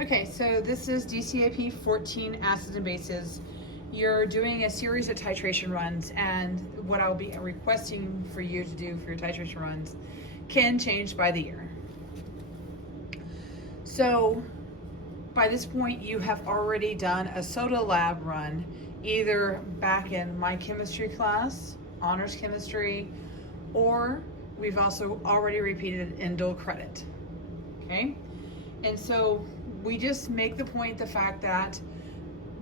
Okay, so this is DCAP 14 acids and bases. You're doing a series of titration runs, and what I'll be requesting for you to do for your titration runs can change by the year. So by this point, you have already done a soda lab run, either back in my chemistry class, honors chemistry, or we've also already repeated in dual credit, okay? And so we just make the point the fact that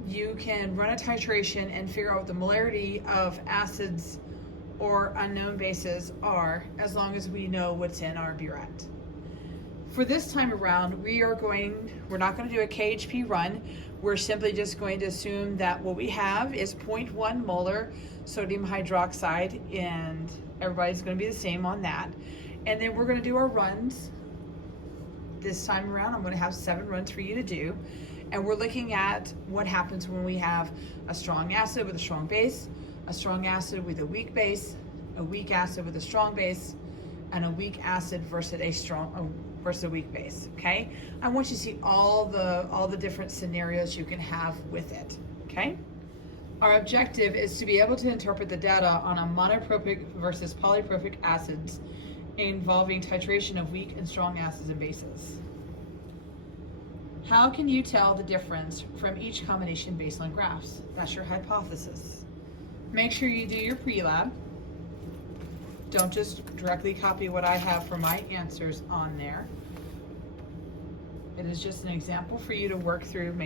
you can run a titration and figure out what the molarity of acids or unknown bases are, as long as we know what's in our burette. For this time around, we're not going to do a KHP run. We're simply just going to assume that what we have is 0.1 molar sodium hydroxide, and everybody's going to be the same on that. And then we're going to do our runs. This time around, I'm going to have 7 runs for you to do. And we're looking at what happens when we have a strong acid with a strong base, a strong acid with a weak base, a weak acid with a strong base, and a weak acid versus a weak base, okay? I want you to see all the different scenarios you can have with it, okay? Our objective is to be able to interpret the data on a monopropic versus polypropic acids involving titration of weak and strong acids and bases. How can you tell the difference from each combination based on graphs? That's your hypothesis. Make sure you do your pre-lab. Don't just directly copy what I have for my answers on there. It is just an example for you to work through,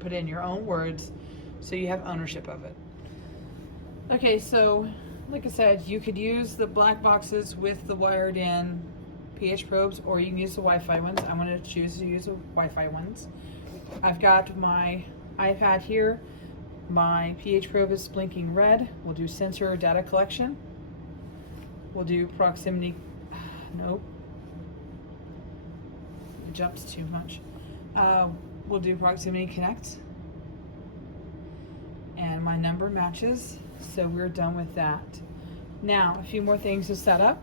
put in your own words so you have ownership of it. Okay, so like I said, you could use the black boxes with the wired in pH probes, or you can use the Wi-Fi ones. I'm going to choose to use the Wi-Fi ones. I've got my iPad here. My pH probe is blinking red. We'll do sensor data collection. We'll do proximity, nope, it jumps too much. We'll do proximity connect. And my number matches, so we're done with that. Now, a few more things to set up.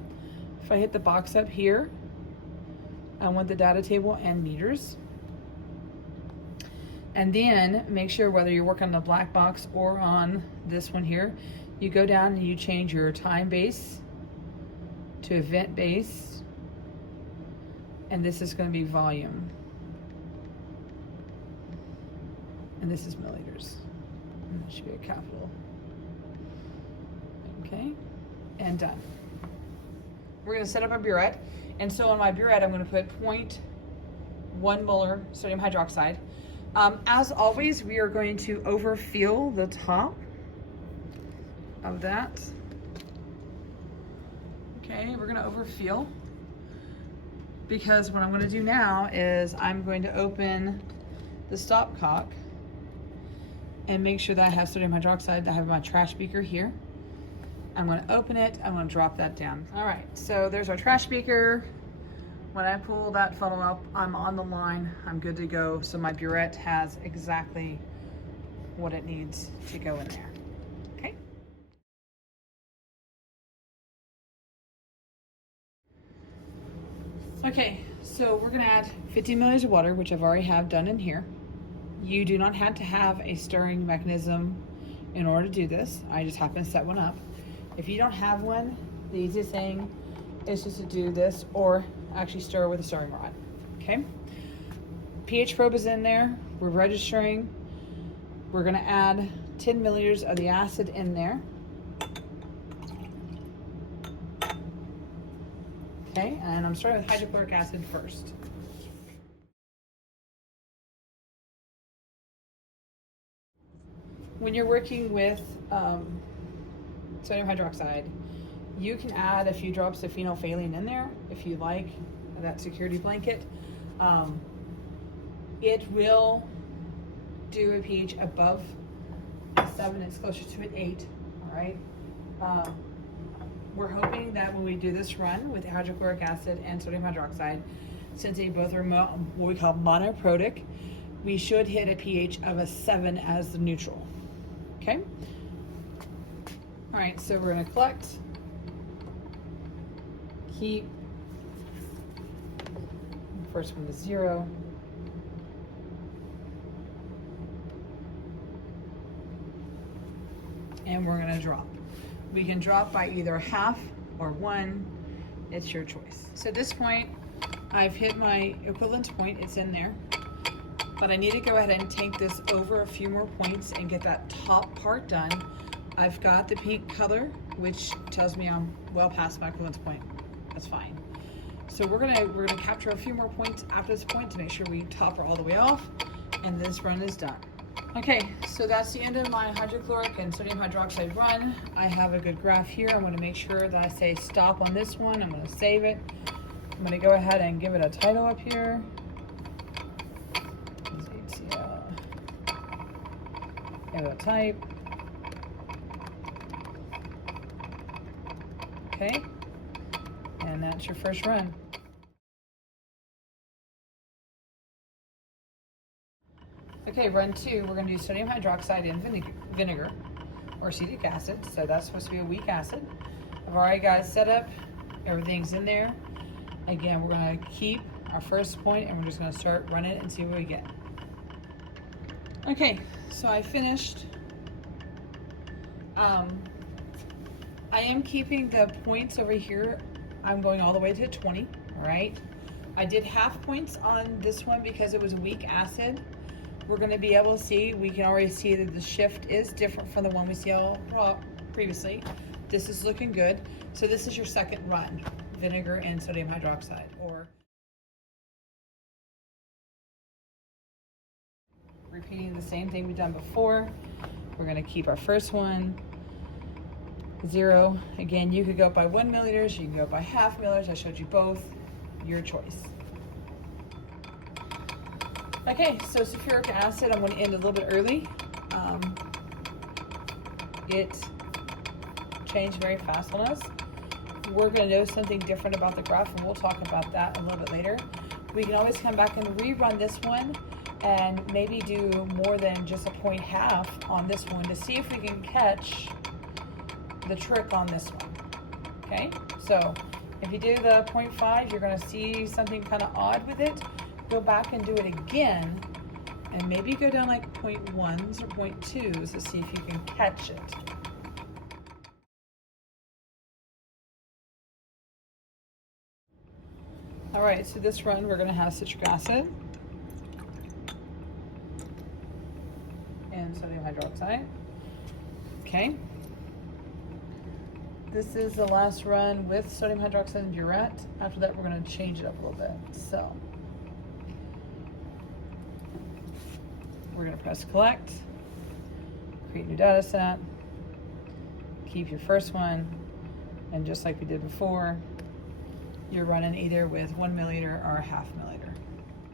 If I hit the box up here, I want the data table and meters. And then make sure whether you're working on the black box or on this one here, you go down and you change your time base to event base, and this is going to be volume, and this is milliliters, and that should be a capital. Okay, and done. We're going to set up a burette, and so on my burette I'm going to put 0.1 molar sodium hydroxide. As always, we are going to overfill the top of that. Okay, we're going to overfill, because what I'm going to do now is I'm going to open the stopcock and make sure that I have sodium hydroxide. I have my trash beaker here. I'm going to open it. I'm going to drop that down. All right, so there's our trash beaker. When I pull that funnel up, I'm on the line. I'm good to go. So my burette has exactly what it needs to go in there. Okay. Okay, so we're going to add 50 milliliters of water, which I've already have done in here. You do not have to have a stirring mechanism in order to do this. I just happen to set one up. If you don't have one, the easiest thing is just to do this, or actually stir with a stirring rod. Okay? pH probe is in there. We're registering. We're going to add 10 milliliters of the acid in there. Okay, and I'm starting with hydrochloric acid first. When you're working with sodium hydroxide, you can add a few drops of phenolphthalein in there if you like, that security blanket. It will do a pH above 7, it's closer to an 8, all right? We're hoping that when we do this run with hydrochloric acid and sodium hydroxide, since they both are what we call monoprotic, we should hit a pH of a 7 as the neutral, okay? All right, so we're gonna collect, keep, first one to 0, and we're gonna drop. We can drop by either half or 1, it's your choice. So at this point, I've hit my equivalence point, it's in there, but I need to go ahead and take this over a few more points and get that top part done. I've got the pink color, which tells me I'm well past my equivalence point. That's fine. So we're gonna capture a few more points after this point to make sure we top her all the way off, and this run is done. Okay, so that's the end of my hydrochloric and sodium hydroxide run. I have a good graph here. I'm gonna make sure that I say stop on this one. I'm gonna save it. I'm gonna go ahead and give it a title up here. HCl. Give it a type. Okay, and that's your first run. Okay, run 2, we're gonna do sodium hydroxide and vinegar, or acetic acid, so that's supposed to be a weak acid. I've already got it set up, everything's in there. Again, we're gonna keep our first point and we're just gonna start running it and see what we get. Okay, so I finished. I am keeping the points over here. I'm going all the way to 20, right? I did half points on this one because it was a weak acid. We're gonna be able to see, we can already see that the shift is different from the one we saw previously. This is looking good. So this is your second run, vinegar and sodium hydroxide, or repeating the same thing we've done before. We're gonna keep our first one, 0. Again, you could go up by 1 milliliters, you can go up by half milliliters. I showed you both, your choice. Okay, so sulfuric acid, I'm going to end a little bit early. It changed very fast on us. We're going to know something different about the graph, and we'll talk about that a little bit later. We can always come back and rerun this one and maybe do more than just a 0.5 on this one to see if we can catch the trick on this one. Okay, so if you do the 0.5, you're going to see something kind of odd with it. Go back and do it again, and maybe go down like 0.1s or 0.2s to see if you can catch it. All right, so this run we're going to have citric acid and sodium hydroxide. Okay. This is the last run with sodium hydroxide and burette. After that, we're going to change it up a little bit. So we're going to press collect, create new data set, keep your first one, and just like we did before, you're running either with 1 milliliter or a half milliliter.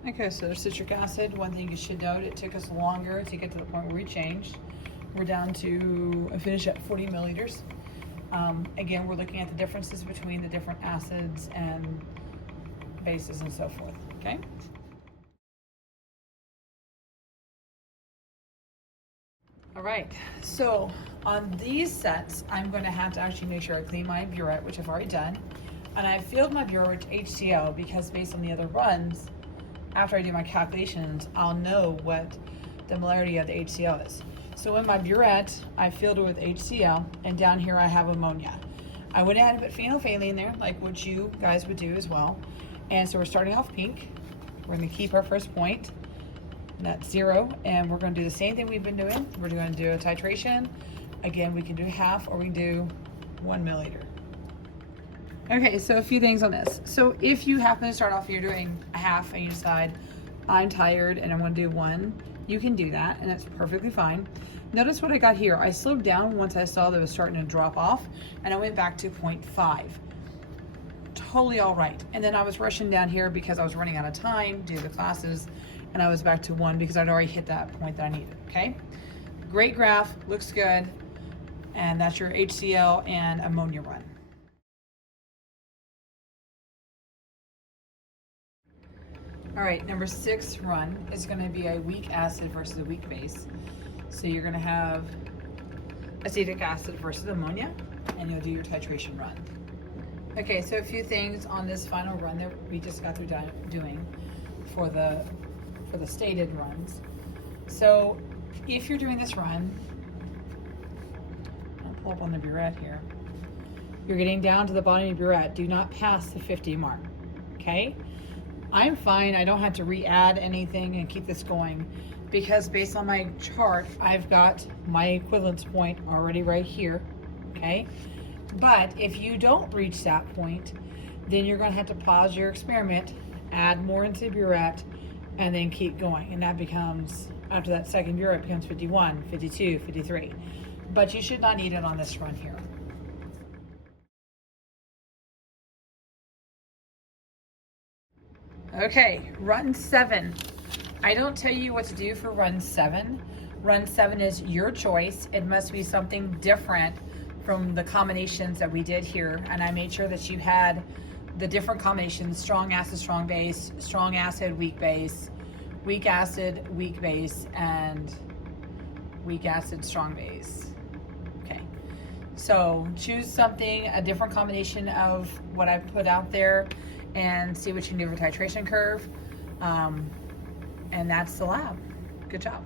Okay, so there's citric acid. One thing you should note, it took us longer to get to the point where we changed. We're down to a finish at 40 milliliters. Again, we're looking at the differences between the different acids and bases and so forth, okay? All right, so on these sets, I'm going to have to actually make sure I clean my burette, which I've already done. And I filled my burette with HCl because based on the other runs, after I do my calculations, I'll know what the molarity of the HCl is. So in my burette, I filled it with HCl, and down here I have ammonia. I went ahead and put phenolphthalein in there, like what you guys would do as well. And so we're starting off pink. We're going to keep our first point, and that's 0. And we're going to do the same thing we've been doing. We're going to do a titration. Again, we can do half, or we can do 1 milliliter. Okay, so a few things on this. So if you happen to start off, you're doing a half, and you decide, I'm tired and I want to do 1, you can do that, and that's perfectly fine. Notice what I got here. I slowed down once I saw that it was starting to drop off, and I went back to 0.5. Totally all right. And then I was rushing down here because I was running out of time to do the classes, and I was back to 1 because I'd already hit that point that I needed, okay? Great graph, looks good, and that's your HCl and ammonia run. All right, number 6 run is going to be a weak acid versus a weak base. So you're going to have acetic acid versus ammonia, and you'll do your titration run. Okay, so a few things on this final run that we just got through doing for the stated runs. So if you're doing this run, pull up on the burette here. You're getting down to the bottom of your burette. Do not pass the 50 mark, okay? I'm fine. I don't have to re-add anything and keep this going because based on my chart, I've got my equivalence point already right here, okay? But if you don't reach that point, then you're going to have to pause your experiment, add more into the burette, and then keep going. And that becomes, after that second burette, becomes 51, 52, 53. But you should not need it on this run here. Okay, run 7. I don't tell you what to do for run 7. Run 7 is your choice. It must be something different from the combinations that we did here. And I made sure that you had the different combinations: strong acid, strong base, strong acid, weak base, weak acid, weak base, and weak acid, strong base. Okay, so choose something, a different combination of what I've put out there, and see what you can do for titration curve. And that's the lab. Good job.